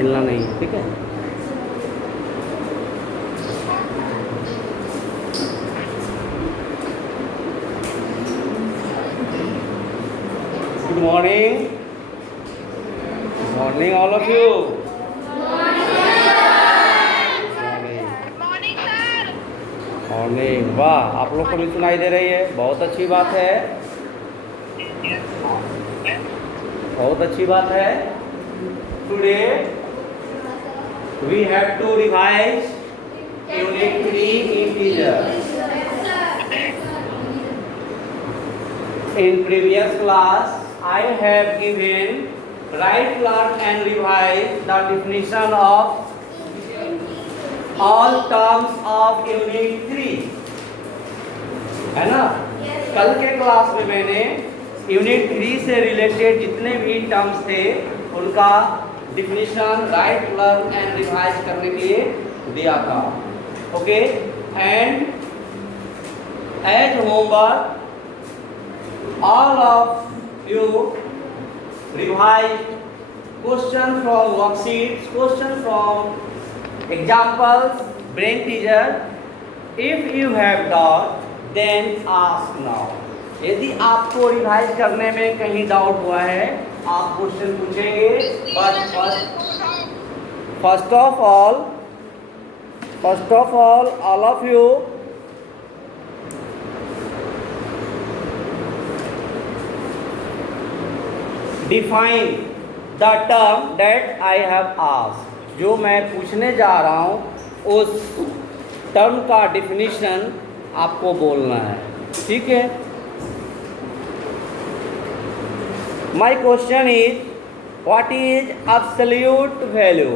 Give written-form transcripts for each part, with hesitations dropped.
हिलना नहीं, ठीक है। Good morning, morning all of you. Morning, वाह, आप लोग को भी सुनाई दे रही है, बहुत अच्छी बात है, बहुत अच्छी बात है। Today we have to revise unit 3 integer. In previous class, I have given write, learn and revise the definition of all terms of Unit 3, है ना? कल के क्लास में मैंने Unit 3 से रिलेटेड जितने भी टर्म्स थे उनका definition right, learn and revise करने के लिए दिया था, okay. And as homework all of you revise question from worksheets, question from examples, brain teaser. If you have doubt, then ask now. यदि आपको रिवाइज करने में कहीं डाउट हुआ है, आप क्वेश्चन पूछेंगे। But first of all of you define the term that I have asked. जो मैं पूछने जा रहा हूँ उस टर्म का डिफिनीशन आपको बोलना है, ठीक है। My question is what is absolute value.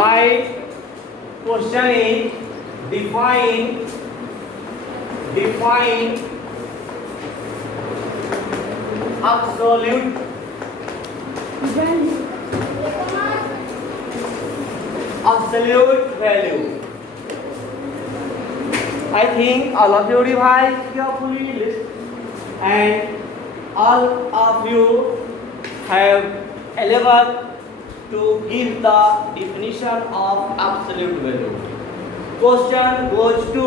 My question is define absolute value. I think all of you revise carefully list and all of you have endeavored to give the definition of absolute value. Question goes to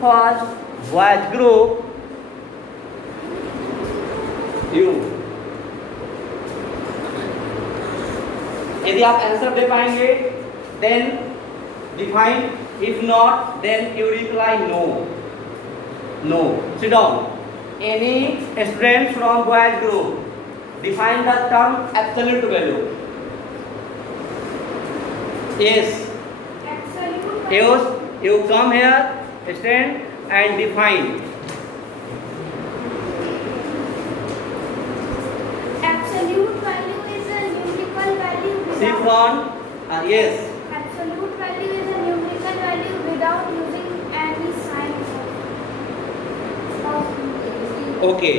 first boys group. You. यदि आप आंसर दे पाएंगे then define, if not then you reply no. Sit down. Any student from boys group define the term absolute value. Yes, you come here, stand and define. Yes. Absolute value is a numerical value without using any sign. Okay.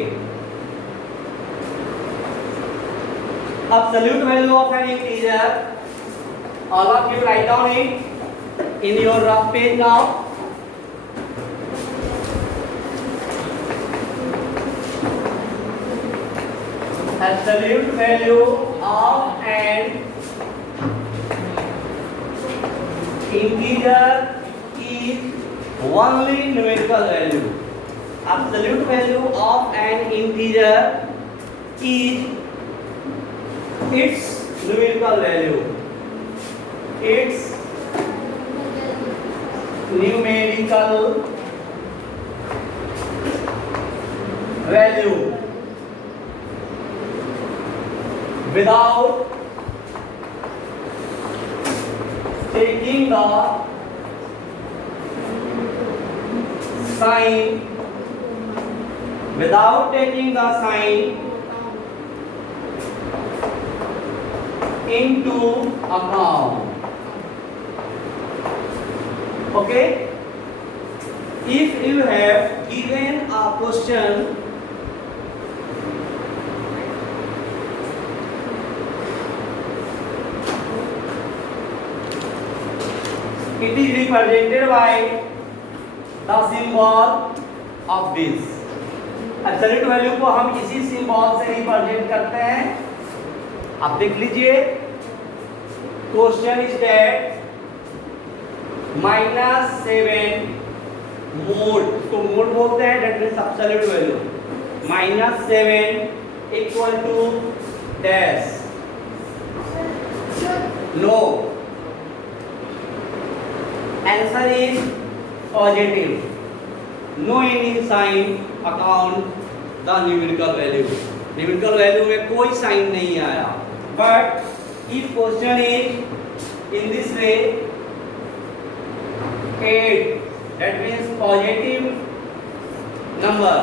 Absolute value of an integer. All of you write down it in your rough page now. Absolute value of an integer is only numerical value. Absolute value of an integer is its numerical value. Its numerical value without taking the sign into account. Okay, if you have given a question it is represented by the symbol of this। Absolute value को हम इसी सिंबल से रिप्रेजेंट करते हैं आप देख लीजिए, question is that -7 mod, इसको मोड बोलते हैं, that means absolute value, -7 equal to dash, no, answer is positive, no any sign account the numerical value, numerical value में कोई साइन नहीं आया। But if question is in this way 8, that means positive number,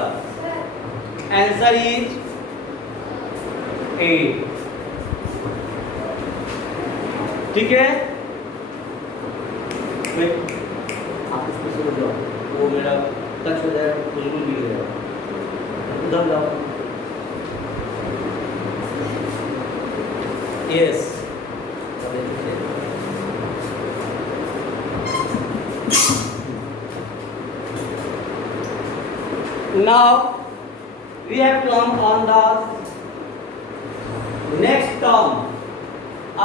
answer is 8, ठीक है। आप इसको समझ जाओ, वो मेरा टच हो जाए, बिल्कुल भी हो जाए, उधर जाओ, yes, now we have come on the next term,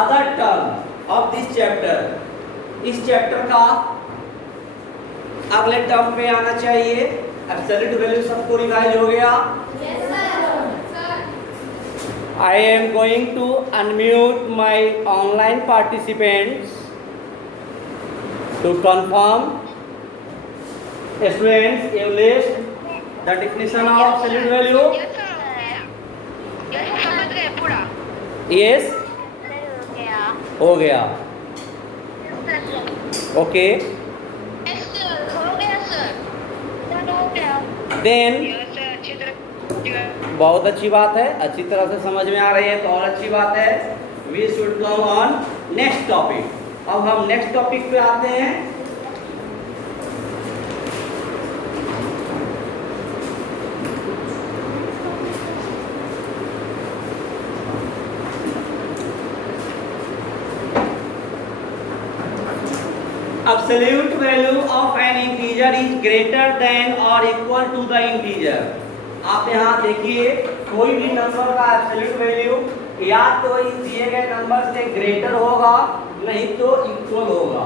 other term of this chapter, इस चैप्टर का अगले टर्म पे आना चाहिए। एब्सोल्यूट वैल्यू सबको रिवाइज हो गया? Yes, sir. I am going to unmute my online participants to confirm. Students, you list the definition of absolute value. समझ गए पूरा? Yes, हो गया। Okay, Yes, sir. हो गया सर। सर हो गया। Then Yes, sir. अच्छी तरह बहुत अच्छी बात है, अच्छी तरह से समझ में आ रही है तो और अच्छी बात है। We should come on next topic. अब हम नेक्स्ट टॉपिक पे आते हैं। Absolute value of an integer is greater than or equal to the integer. आप यहाँ देखिए, कोई भी नंबर का एब्सोल्यूट वैल्यू या तो इस दिए गए नंबर से ग्रेटर होगा, नहीं तो इक्वल होगा।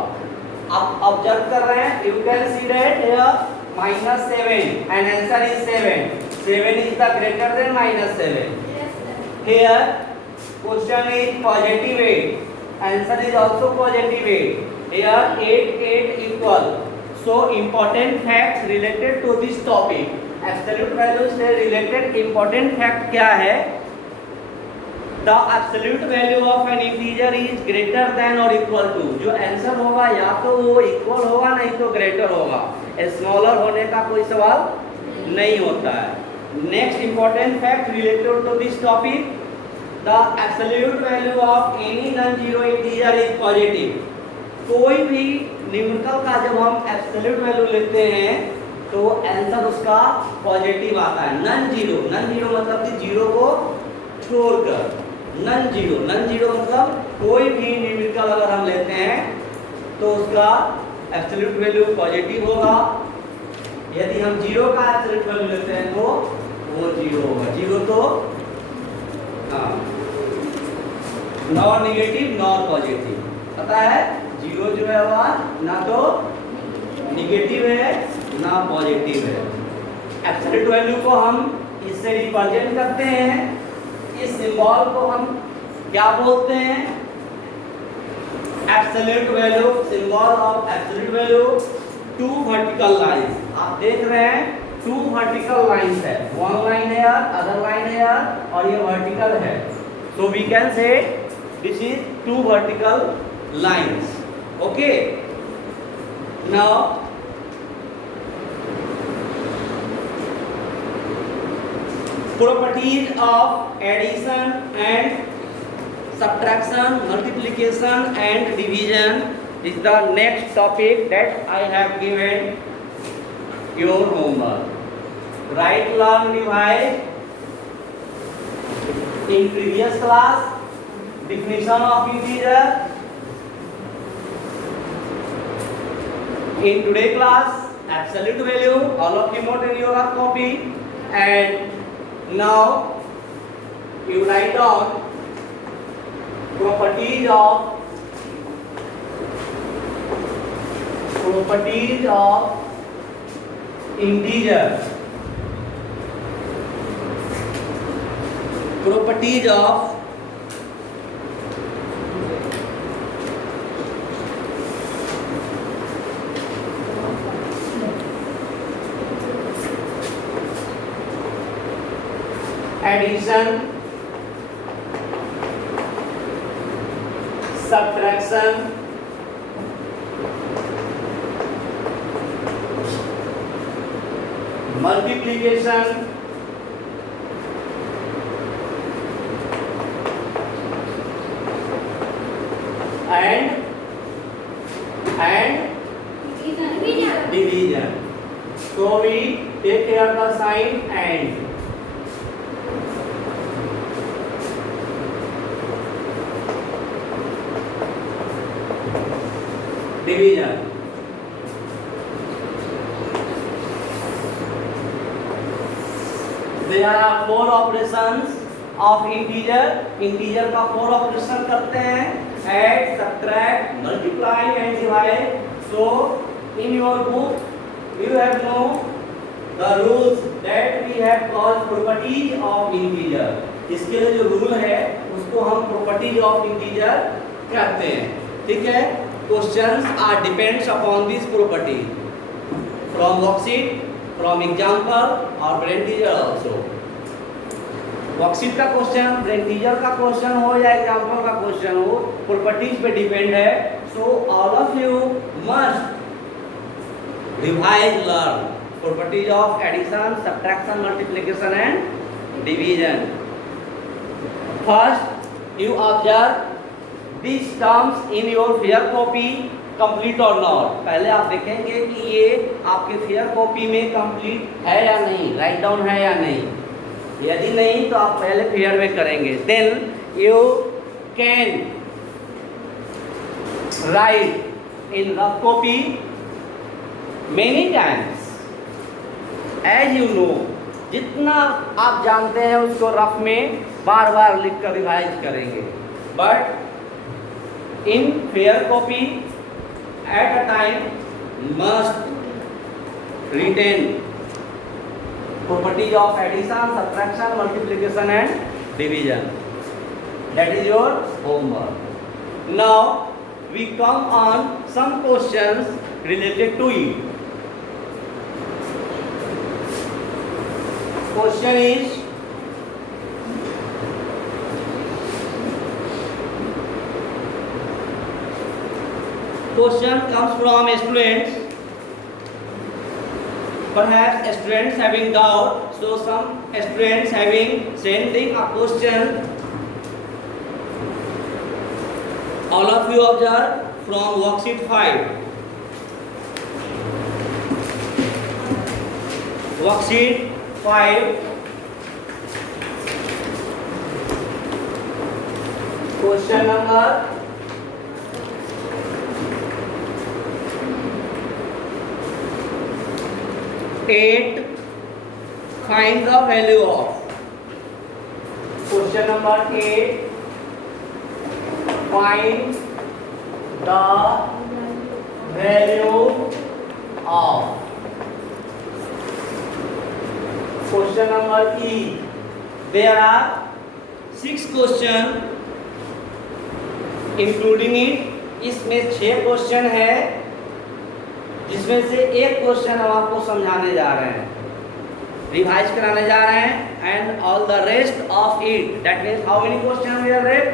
आप ऑब्जर्व कर रहे हैं, you can see that here -7 and answer is 7. 7 is the greater than -7. Yes, sir. Here question is positive 8. Answer is also positive 8. Here 8 equal. So important facts related to this topic. Absolute value से related important fact क्या है? The absolute value of an integer is greater than or equal to. जो आंसर होगा या तो वो इक्वल होगा, नहीं तो ग्रेटर होगा। स्मॉलर होने का कोई सवाल नहीं होता है। Next important fact related to this topic, the absolute value of any non zero integer is positive. कोई भी न्यूमेरिकल का जब हम एब्सोल्यूट वैल्यू लेते हैं तो आंसर उसका पॉजिटिव आता है। नॉन जीरो मतलब कि जीरो को छोड़कर, नॉन जीरो मतलब कोई भी न्यूमेरिकल अगर हम लेते हैं तो उसका एब्सोल्यूट वैल्यू पॉजिटिव होगा। यदि हम जीरो का एब्सोल्यूट वैल्यू लेते हैं तो वो जीरो होगा। जीरो तो नॉर निगेटिव नॉर पॉजिटिव, पता है? जीरो जो है वह ना तो निगेटिव है ना पॉजिटिव है। एब्सोल्यूट वैल्यू को हम इससे रिप्रेजेंट करते हैं। इस सिंबल को हम क्या बोलते हैं? Absolute value, symbol of absolute value, two vertical lines. आप देख रहे हैं टू वर्टिकल लाइंस है, वन लाइन है यार, अदर लाइन है यार, और ये वर्टिकल है। So we can say this is two vertical lines. Okay, now properties of addition and subtraction, multiplication and division is the next topic that I have given your homework. Write, learn, revise in previous class, definition of integer. In today class, absolute value, all of you note in your copy, and now you write down properties of integer. Properties of addition, subtraction, multiplication, and division. So we take care of the sign and. Division. There are 4 operations of integer. Integer का 4 ऑपरेशन करते हैं: add, subtract, multiply and divide. So in your book you have known the rules that we have called properties of integer. इसके लिए जो रूल है उसको हम properties of integer कहते हैं. ठीक है? Questions are depends upon this property from worksheet, from example or brain teaser also. Worksheet का क्वेश्चन, ब्रेन टीचर का क्वेश्चन हो या एग्जाम्पल का क्वेश्चन हो, प्रॉपर्टीज पे डिपेंड है. So all of you must revise learn properties of addition, subtraction, multiplication and division. First you observe these terms in your fair copy complete or not. पहले आप देखेंगे कि ये आपके फेयर कॉपी में कंप्लीट है या नहीं, राइट डाउन है या नहीं. यदि नहीं तो आप पहले फेयर में करेंगे. Then you can write in rough copy many times as you know. जितना आप जानते हैं उसको रफ में बार बार लिख कर रिवाइज करेंगे. But in fair copy at a time must retain properties of addition, subtraction, multiplication and division. That is your homework. Now we come on some questions related to it. Question is, question comes from students. Perhaps students having doubt, so some students having sending a question. All of you observe from worksheet 5. Worksheet 5. Question number 8. Find the value of. Question number 8. Find the value of. Question number E. There are 6 questions including it. इसमें 6 क्वेश्चन है, जिसमें से एक क्वेश्चन हम आपको समझाने जा रहे हैं, रिवाइज कराने जा रहे हैं. And all the rest of it, that means how many question we are read?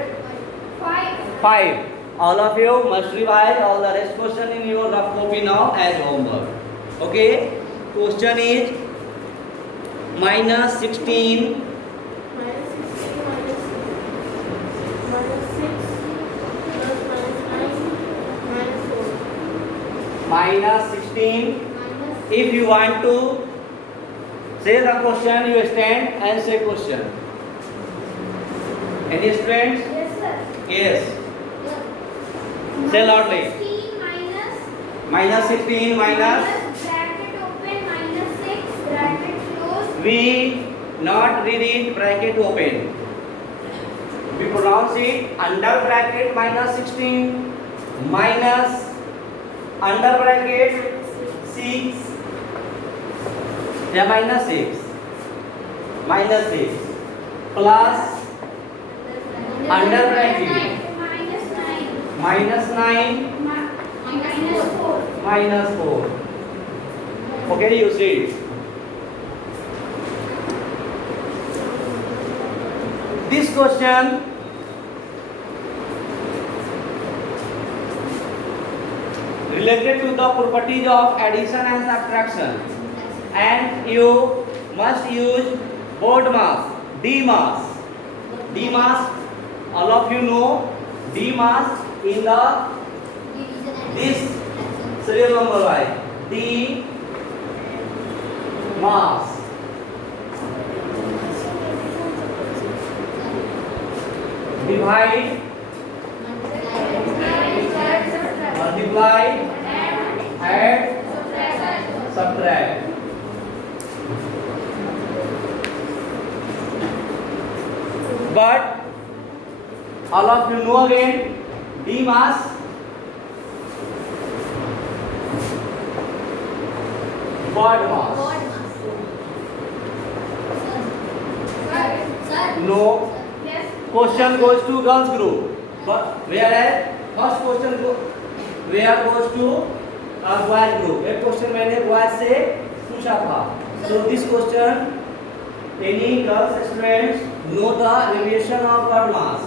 5. All of you must revise all the rest question in your rough copy now as homework. Okay? Question is minus 16 minus 16. If you want to say the question, you stand and say question. Any students? Yes, sir. Yes. Say loudly. 16 minus. Minus 16 minus. Bracket open minus 6 bracket close. We not read it bracket open. We pronounce proceed. Under bracket minus 16 minus under bracket 6 या minus 6 plus under bracket minus 9 minus 4. Okay, you see. This question related to the properties of addition and subtraction, and you must use board mass, D mass. D mass, all of you know D mass in the this serial number wise. D mass. Divide, multiply, add, subtract. But all of you know again D mass, board mass. No. Question goes to girls group, but whereas first question goes to boys group. एक क्वेश्चन मैंने boys से पूछा था. So this question, any girls students know the relation of word mass?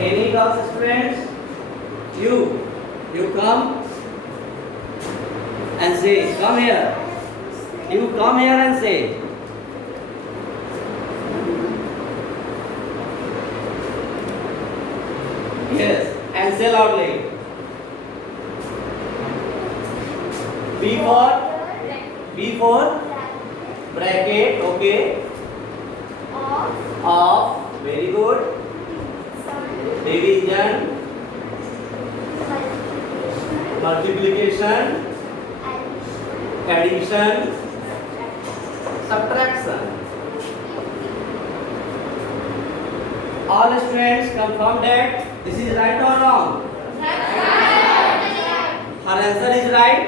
Any girls students? You come and say, come here. You come here and say. Yes, and say loudly. B for bracket, okay. Of, very good. Division, multiplication, addition, subtraction. All students confirm that this is right or wrong? Her answer is right.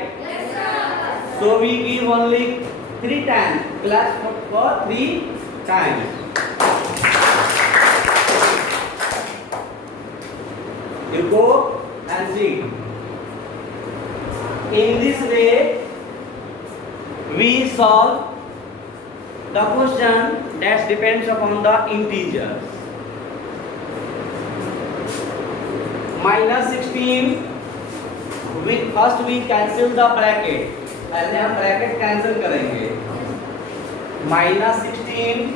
So we give only 3 times. Class for 3 times. You go and see. In this way, we solve the question that depends upon the integers. Minus 16, first we cancel the bracket. पहले हम bracket cancel करेंगे. minus 16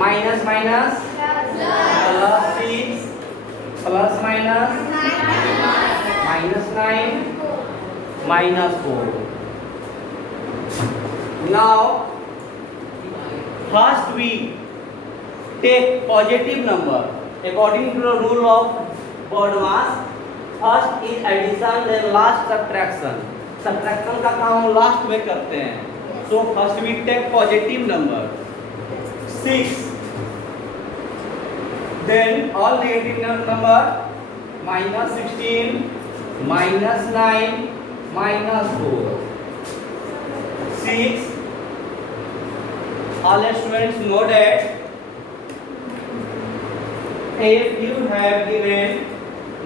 minus minus plus 6 plus minus minus 9 minus 4. Now first we take positive number according to the rule of word mass. First is addition, then last subtraction. Subtraction का काम हम लास्ट में करते हैं. So first we take positive number 6, then all negative number minus 16, minus 9, minus 4. 6. All students know that if you have given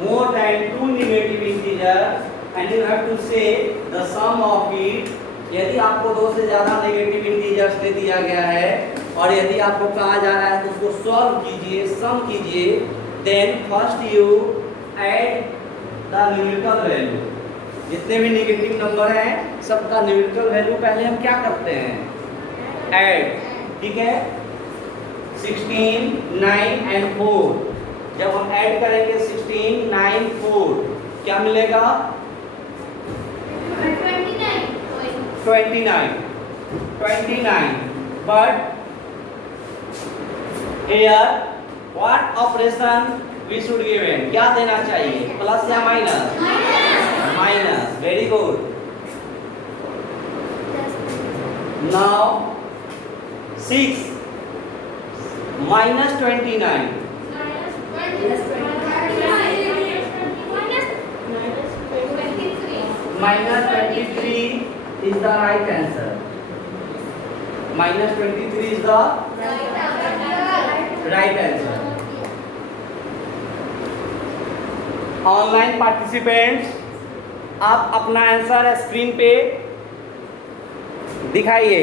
more than 2 negative integers and you have to say the sum of it, यदि आपको 2 से ज़्यादा negative integers दे दिया गया है और यदि आपको कहा जा रहा है तो उसको सॉल्व कीजिए, सम कीजिए, then first you add the numerical value. जितने भी नेगेटिव नंबर हैं सबका न्यूमेरिकल वैल्यू पहले हम क्या करते हैं, ऐड. ठीक है, 16, 9 एंड 4. जब हम ऐड करेंगे 16, 9, 4 क्या मिलेगा, 29. But here what operation we should given, क्या देना चाहिए, प्लस या minus? Minus. Very good. Now 6 minus 29. Minus 23 is the right answer. Minus 23 is the right answer. Online participants, आप अपना आंसर स्क्रीन पे दिखाइए।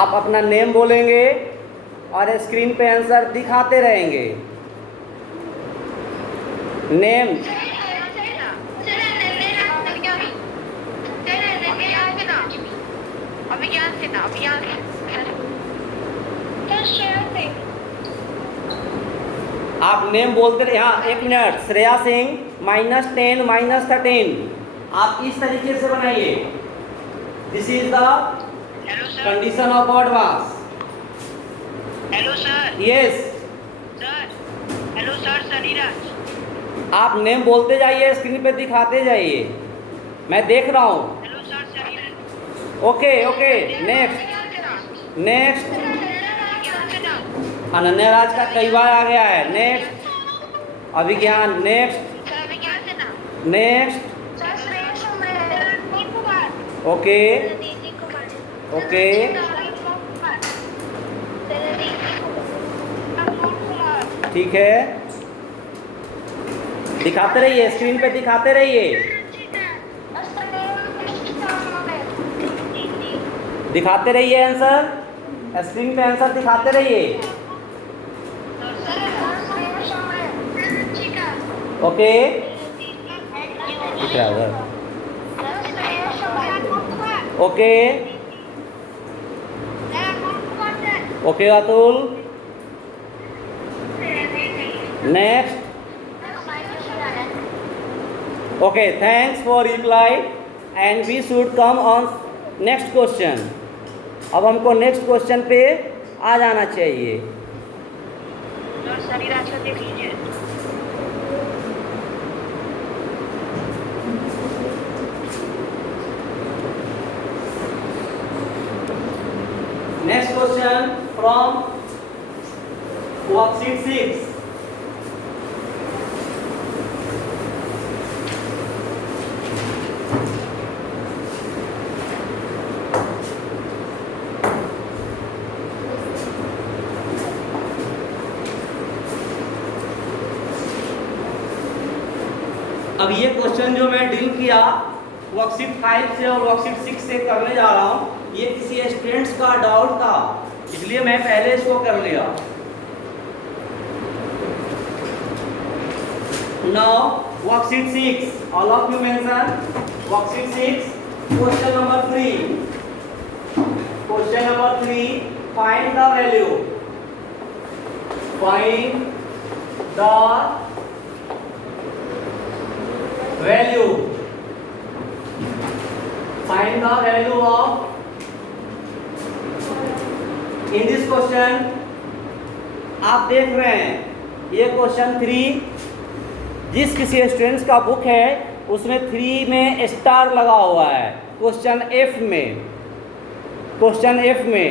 आप अपना नेम बोलेंगे और स्क्रीन पे आंसर दिखाते रहेंगे। नेम आप नेम बोलते रहे। हाँ, 1 मिनट। श्रेया सिंह -10 -13 आप इस तरीके से बनाइए। This is the condition of odd mass. Hello sir. Yes, sir hello sir, Sunnyraj. आप नेम बोलते जाइए, स्क्रीन पे दिखाते जाइए, मैं देख रहा हूँ। Hello sir, Sunnyraj. Okay okay, next next. Ananya Raj का कई बार आ गया है। Next Abhigyan. Next next. Okay okay ठीक है, दिखाते रहिए, स्क्रीन पे दिखाते रहिए, दिखाते रहिए आंसर, स्क्रीन पे आंसर दिखाते रहिए। Okay okay okay Atul. Next. Okay, thanks for reply and we should come on next question. अब हमको नेक्स्ट क्वेश्चन पे आ जाना चाहिए। सनीराज को देख लीजिए। Next question from worksheet 6. अब ये क्वेश्चन जो मैं डील किया वर्कशीट 5 से और वर्कशीट 6 से करने जा रहा हूँ, ये किसी स्टूडेंट्स का डाउट था, इसलिए मैं पहले इसको कर लिया। Now worksheet 6, all of you mention worksheet 6, question number 3। Question number 3, find the value, find the value, find the value of, in this question आप देख रहे हैं ये क्वेश्चन 3, जिस किसी स्टूडेंट्स का बुक है उसमें 3 में स्टार लगा हुआ है। क्वेश्चन F में, क्वेश्चन F में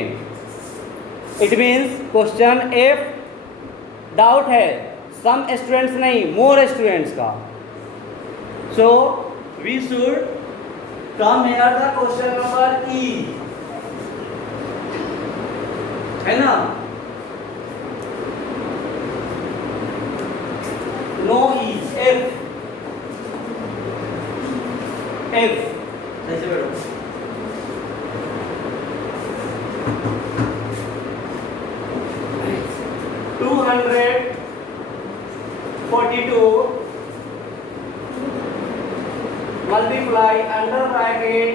it means question F doubt है, सम स्टूडेंट्स नहीं, मोर स्टूडेंट्स का। So we should come here the question number E, है ना? No E, F, F ऐसे बैठो। $242 multiply under bracket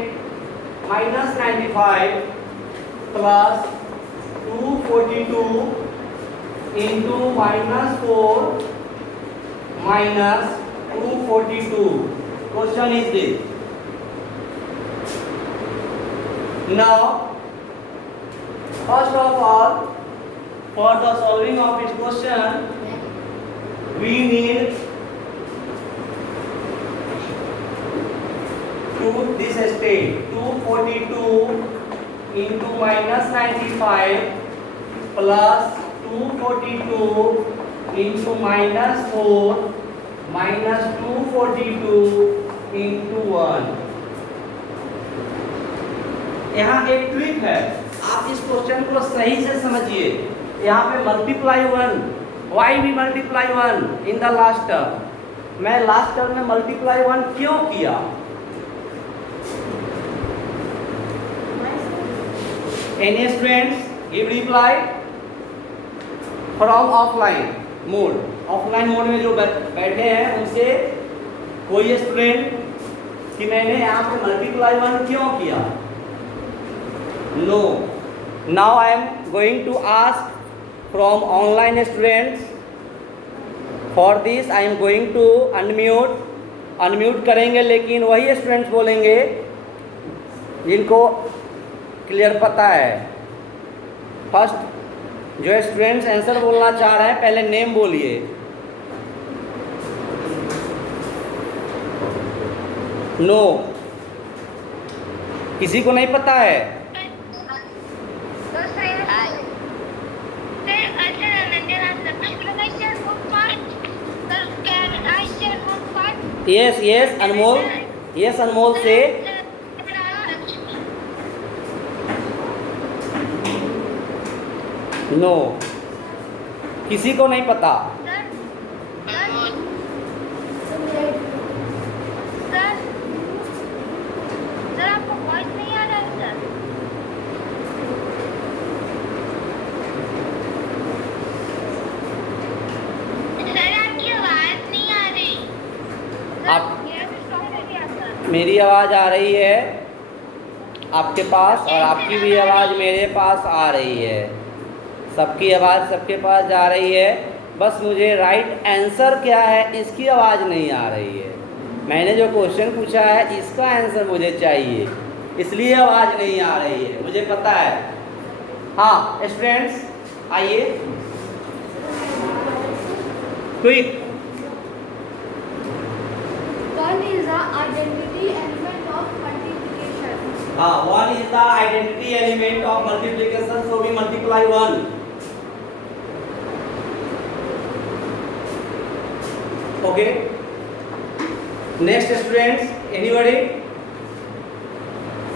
-95 plus 242 into -4 minus 242. Question is this. Now, first of all, for the solving of this question, we need to this state 242 into -95 plus 242 into -4 minus 242 into 1। यहाँ एक ट्रिक है, आप इस क्वेश्चन को सही से समझिए। यहाँ पे मल्टीप्लाई 1, वाई भी मल्टीप्लाई 1 इन द लास्ट टर्म। मैं लास्ट टर्म में मल्टीप्लाई 1 क्यों किया? Any students give reply from offline mode? Offline mode में जो बैठे हैं उनसे कोई स्टूडेंट कि मैंने यहाँ पे मल्टीप्लाई 1 क्यों किया? No. Now I am going to ask from online students. For this I am going to unmute करेंगे, लेकिन वही स्टूडेंट्स बोलेंगे जिनको क्लियर पता है। फर्स्ट जो स्टूडेंट्स आंसर बोलना चाह रहे हैं पहले नेम बोलिए। नो, किसी को नहीं पता है? यस यस अनमोल, यस अनमोल से नो, किसी को नहीं पता। सर आपको वॉइस नहीं आ रहा है सर? सर आपकी आवाज नहीं आ रही। मेरी आवाज़ आ रही है आपके पास, और आपकी भी आवाज़ मेरे पास आ रही है। सबकी आवाज़ सबके पास जा रही है, बस मुझे राइट आंसर क्या है इसकी आवाज़ नहीं आ रही है। मैंने जो क्वेश्चन पूछा है इसका आंसर मुझे चाहिए, इसलिए आवाज़ नहीं आ रही है, मुझे पता है। हाँ स्टूडेंट्स आइए quick. One is the identity element of multiplication. हाँ, 1 is the identity element of multiplication, so we multiply 1. Okay. Next students, anybody?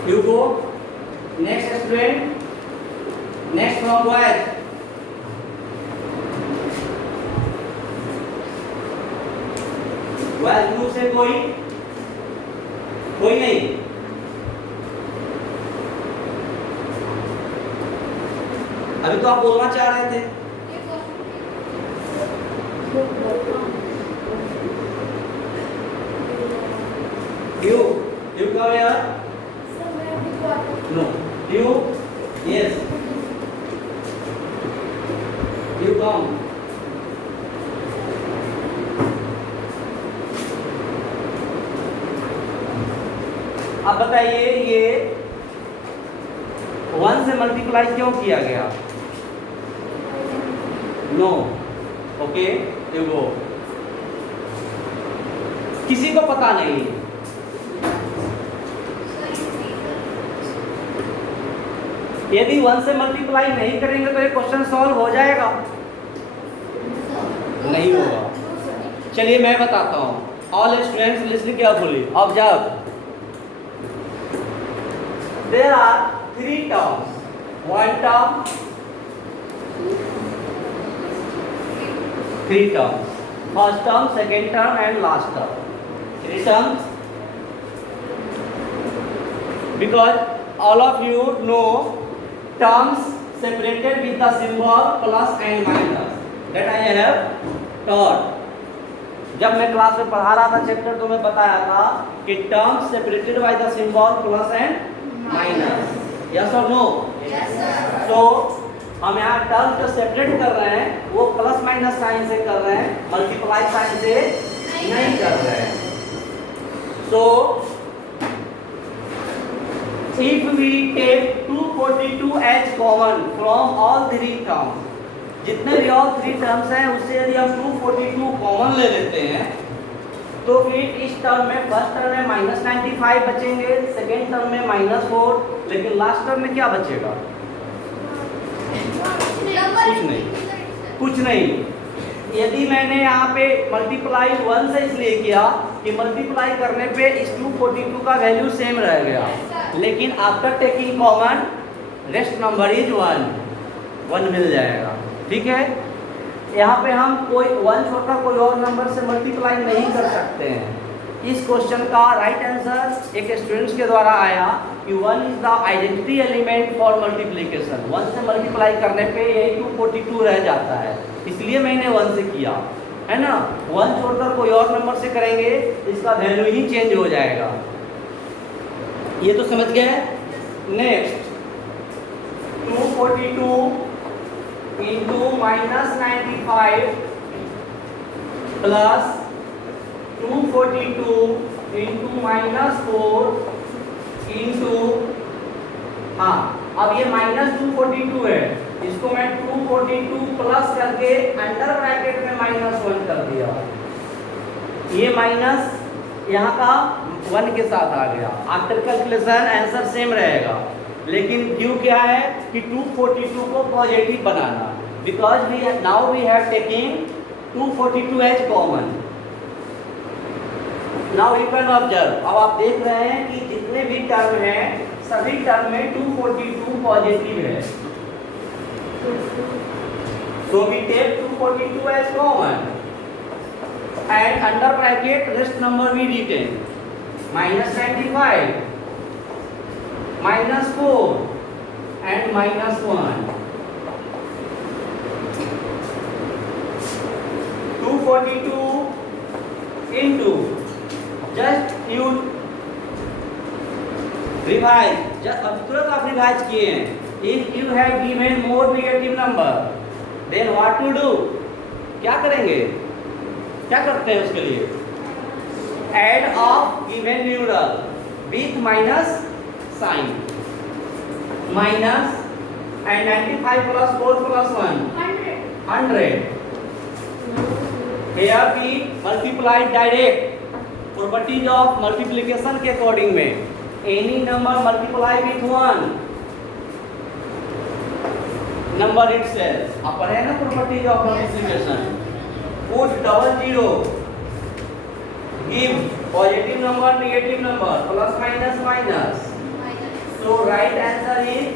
You go. Next student. Next from boys. Boys group से कोई नहीं? अभी तो आप बोलना चाह रहे थे। You come here? No. You? Yes. You come. अब बताइए ये 1 से मल्टीप्लाई क्यों किया गया? नो। Okay, you go. किसी को पता नहीं? यदि 1 से मल्टीप्लाई नहीं करेंगे तो ये क्वेश्चन सॉल्व हो जाएगा? नहीं होगा। चलिए मैं बताता हूँ। All students listen carefully, observe. There are 3 terms. One term, 3 terms. First term, second term, and last term. 3 terms. Because all of you know terms separated with the symbol plus and minus. That I have taught. जब मैं क्लास में पढ़ा रहा था चैप्टर तो मैं बताया था कि terms separated by the symbol plus and minus. Yes और नो? Yes sir. तो हम यहाँ टर्म जो सेपरेट कर रहे हैं वो प्लस माइनस साइन से कर रहे हैं, मल्टीप्लाई साइन से नहीं कर रहे हैं। So if we take 242 as common from all 3 terms, जितने भी और 3 टर्म्स हैं उससे यदि हम 242 कॉमन ले लेते हैं तो फिर इस टर्म में फर्स्ट टर्म में -95 बचेंगे, सेकेंड टर्म में -4, लेकिन लास्ट टर्म में क्या बचेगा? कुछ नहीं। यदि मैंने यहाँ पे मल्टीप्लाई 1 से इसलिए किया कि मल्टीप्लाई करने पे इस 242 का वैल्यू सेम रह गया, लेकिन after taking common rest number is 1 मिल जाएगा। ठीक है, यहाँ पे हम कोई 1 छोड़कर कोई और नंबर से मल्टीप्लाई नहीं कर सकते हैं। इस क्वेश्चन का राइट आंसर एक स्टूडेंट्स के द्वारा आया कि 1 is the identity element for multiplication. 1 से मल्टीप्लाई करने पे ये 242 रह जाता है, इसलिए मैंने 1 से किया, है ना। 1 छोड़कर कोई और नंबर से करेंगे इसका वैल्यू ही चेंज हो जाएगा। ये तो समझ गए। नेक्स्ट 242 इंटू -95 प्लस 242 इंटू -4 इंटू, हाँ अब ये -242 है, इसको मैं 242 प्लस करके अंडर ब्रैकेट में -1 कर दिया। ये माइनस यहाँ का 1 के साथ आ गया। आफ्टर कैलकुलेशन आंसर सेम रहेगा, लेकिन क्यों क्या है कि 242 को पॉजिटिव बनाना, because now we have taking 242 as common. Now you can observe, अब आप देख रहे हैं कि जितने भी टर्म हैं सभी टर्म में 242 पॉजिटिव है। So we take 242 as common and under bracket rest number we retain -95, -4 and -1. 242 into, just you revise, just अब तुरंत आप रिवाइज किए हैं। If you have given more negative number, then what to do? क्या करेंगे? क्या करते हैं उसके लिए? Add of given numeral with minus sign. Minus and 95 plus 4 plus 1. 100. Here we multiply direct. Properties of multiplication के according में. Any number multiply with 1. Number itself, आप पढ़े ना properties of multiplication. Put 00, give positive number negative number plus minus minus, so right answer is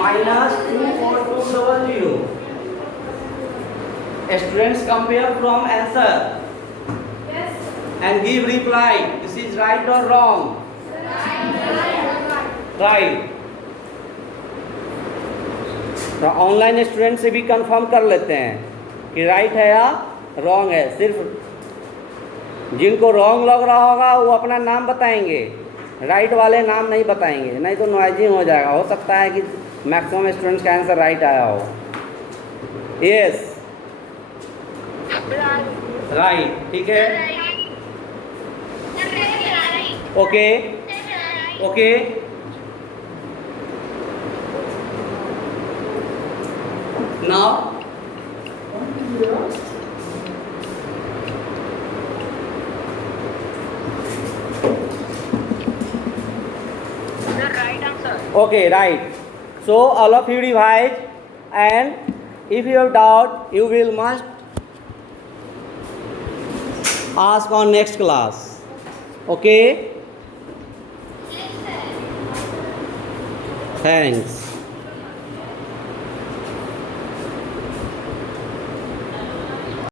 -24200। Students compare from answer and give reply, this is right और wrong? Right. तो online student से भी कंफर्म कर लेते हैं कि राइट है या रॉन्ग है। सिर्फ जिनको रॉन्ग लग रहा होगा वो अपना नाम बताएंगे, राइट वाले नाम नहीं बताएंगे, नहीं तो नॉइजिंग हो जाएगा। हो सकता है कि मैक्सिमम स्टूडेंट्स का आंसर राइट आया हो। यस, राइट, ठीक है, okay okay. Now, The right answer. okay, right. So all of you revise, and if you have doubt, you will must ask on next class. Okay. Thanks.